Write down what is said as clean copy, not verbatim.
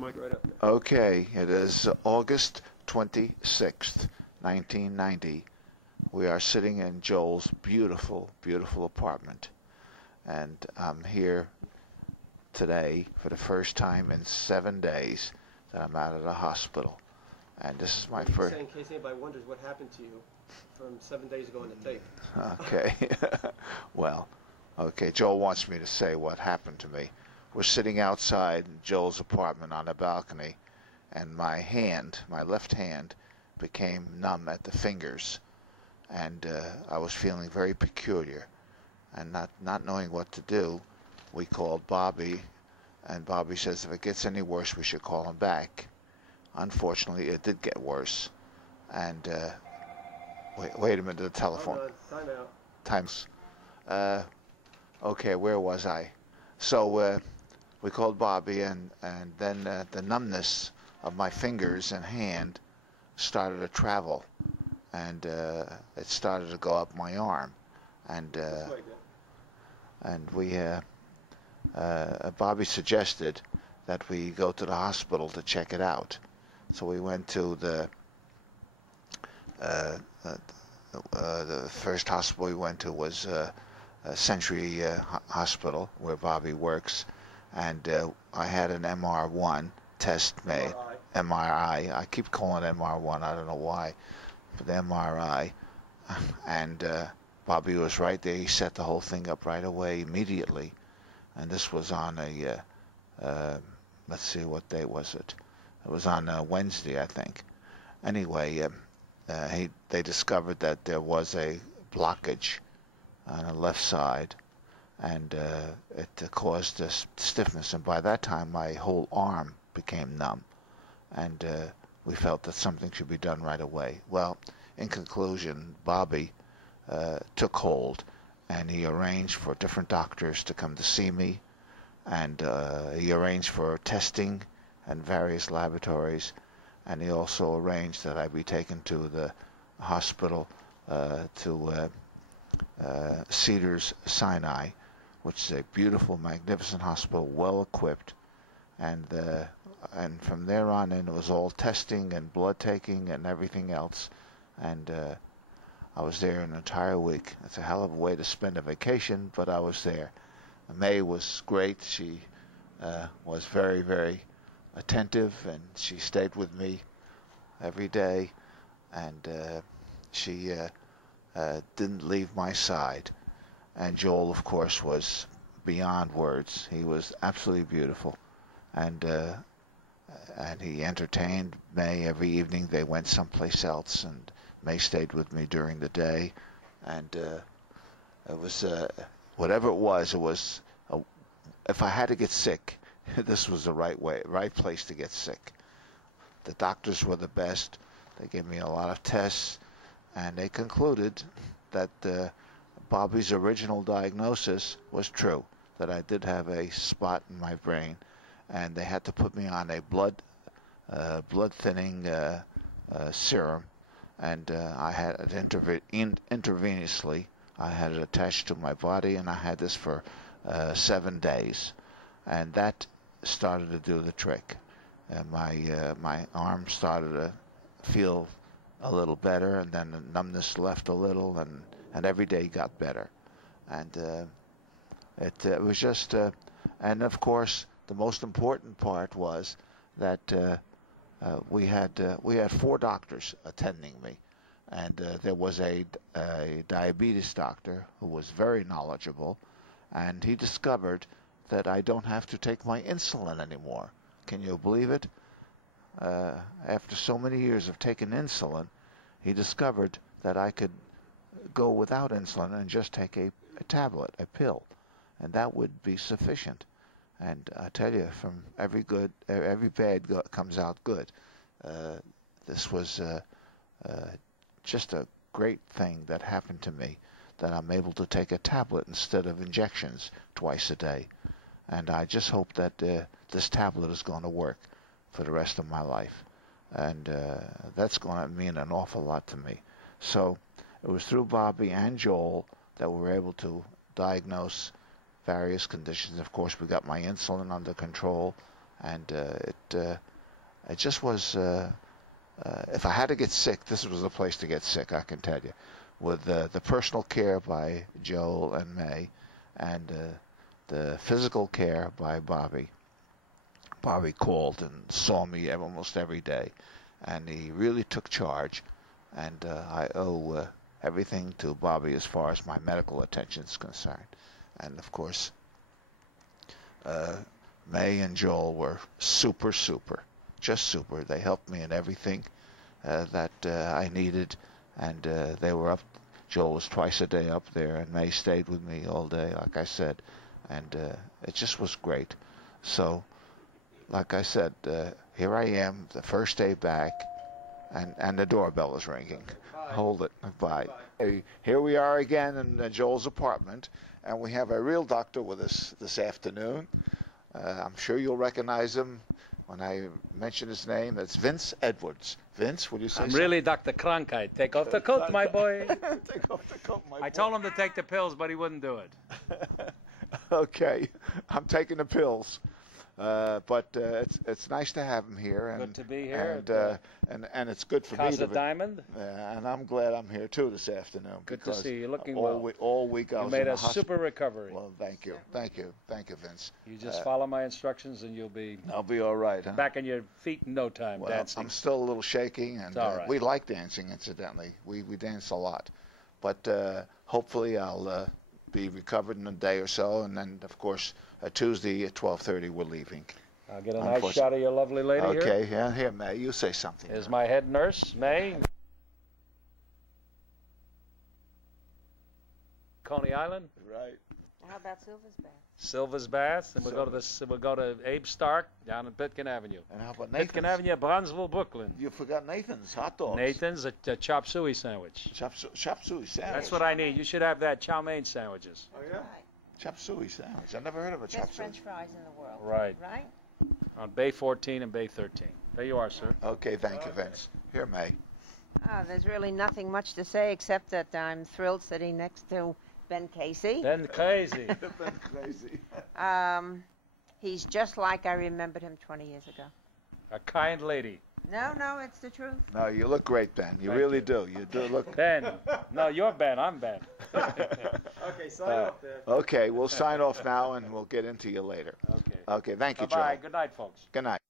mic right up there. Okay, it is August 26th, 1990. We are sitting in Joel's beautiful, beautiful apartment. And I'm here today for the first time in 7 days that I'm out of the hospital. And this is my first... In case anybody wonders what happened to you from 7 days ago in the tape. Okay. Well, okay, Joel wants me to say what happened to me. We're sitting outside Joel's apartment on a balcony, and my left hand, became numb at the fingers, and I was feeling very peculiar, and not knowing what to do, we called Bobby, and Bobby says if it gets any worse, we should call him back. Unfortunately, it did get worse, and wait a minute, the telephone. Time out. Times. Okay, where was I? So we called Bobby, and then the numbness of my fingers and hand started to travel, and it started to go up my arm, and Bobby suggested that we go to the hospital to check it out. So we went to the first hospital we went to was Century Hospital, where Bobby works, and I had an MR1 test made. MRI. I keep calling it MR1. I don't know why, but the MRI. And Bobby was right there. He set the whole thing up right away, immediately. And this was on a, let's see, what day was it? It was on Wednesday, I think. Anyway, they discovered that there was a blockage on the left side, and it caused this stiffness, and by that time my whole arm became numb, and we felt that something should be done right away. Well, in conclusion, Bobby took hold, and he arranged for different doctors to come to see me, and he arranged for testing and various laboratories, and he also arranged that I be taken to the hospital, to Cedars-Sinai, which is a beautiful, magnificent hospital, well equipped, and from there on in it was all testing and blood taking and everything else, and I was there an entire week. It's a hell of a way to spend a vacation, but I was there. May was great. She was very, very attentive, and she stayed with me every day, and she didn't leave my side. And Joel, of course, was beyond words. He was absolutely beautiful, and he entertained May every evening. They went someplace else, and May stayed with me during the day, and it was whatever it was. If I had to get sick, this was the right place to get sick. The doctors were the best. They gave me a lot of tests, and they concluded that Bobby's original diagnosis was true, that I did have a spot in my brain, and they had to put me on a blood thinning serum, and I had it intravenously. I had it attached to my body, and I had this for 7 days, and that started to do the trick. My arm started to feel a little better, and then the numbness left a little, and every day got better, and it was just and of course the most important part was that we had 4 doctors attending me, and there was a diabetes doctor who was very knowledgeable, and he discovered that I don't have to take my insulin anymore. Can you believe it? After so many years of taking insulin, he discovered that I could go without insulin and just take a tablet, a pill, and that would be sufficient. And I tell you, from every bad comes out good. This was just a great thing that happened to me, that I'm able to take a tablet instead of injections twice a day. And I just hope that this tablet is going to work for the rest of my life. And that's going to mean an awful lot to me. So it was through Bobby and Joel that we were able to diagnose various conditions. Of course, we got my insulin under control, and it just was. If I had to get sick, this was the place to get sick. I can tell you, with the personal care by Joel and May, and the physical care by Bobby. Bobby called and saw me almost every day, and he really took charge. And I owe everything to Bobby as far as my medical attention is concerned. And of course, May and Joel were super, just super. They helped me in everything that I needed, and they were up. Joel was twice a day up there, and May stayed with me all day, like I said, and it just was great. So, like I said, here I am, the first day back, and the doorbell is ringing. Bye. Hold it. Bye. Hey, here we are again in Joel's apartment, and we have a real doctor with us this afternoon. I'm sure you'll recognize him when I mention his name. That's Vince Edwards. Vince, would you say I'm something? really Dr. Cronkite. Take off the coat, my boy. Take off the coat, my boy. I told him to take the pills, but he wouldn't do it. Okay, I'm taking the pills. But it's nice to have him here, and Good to be here. And it's good for me Casa to be. Diamond. And I'm glad I'm here too this afternoon. Good to because see you. Looking all well. all week I You was made in the a hospital. super recovery. Well, thank you, Vince. You just follow my instructions, and you'll be I'll be all right. Huh? back on your feet in no time, Well, dancing. I'm still a little shaky, and It's all right. we like dancing. Incidentally, we dance a lot, but hopefully I'll be recovered in a day or so, and then of course Tuesday at 12:30 we're leaving. I'll get a nice shot of your lovely lady here. Okay, yeah, here, May, you say something. Here's my head nurse, May. Coney Island, Right. How about Silver's Bath? Silver's Bath, and we'll go to Abe Stark down on Pitkin Avenue. And how about Pitkin Nathan's? Avenue, Bronzeville, Brooklyn. You forgot Nathan's hot dogs. Nathan's, a chop suey sandwich. Chop suey sandwich. That's what I need. You should have that chow mein sandwiches. Oh, yeah? Right. Chop suey sandwich. I never heard of a chop Best suey. French fries in the world. Right. Right? On Bay 14 and Bay 13. There you are, sir. Okay, thank you, Vince. Here, May. There's really nothing much to say except that I'm thrilled sitting next to Ben Casey. Then crazy. Crazy. He's just like I remembered him 20 years ago. A kind lady. No, it's the truth. No, you look great, Ben. You Thank really you. do. You do look. Ben. No, you're Ben. I'm Ben. Okay, sign off there. Okay, we'll sign off now, and we'll get into you later. Okay. Okay, thank you, Bye-bye. Joe. Good night, folks. Good night.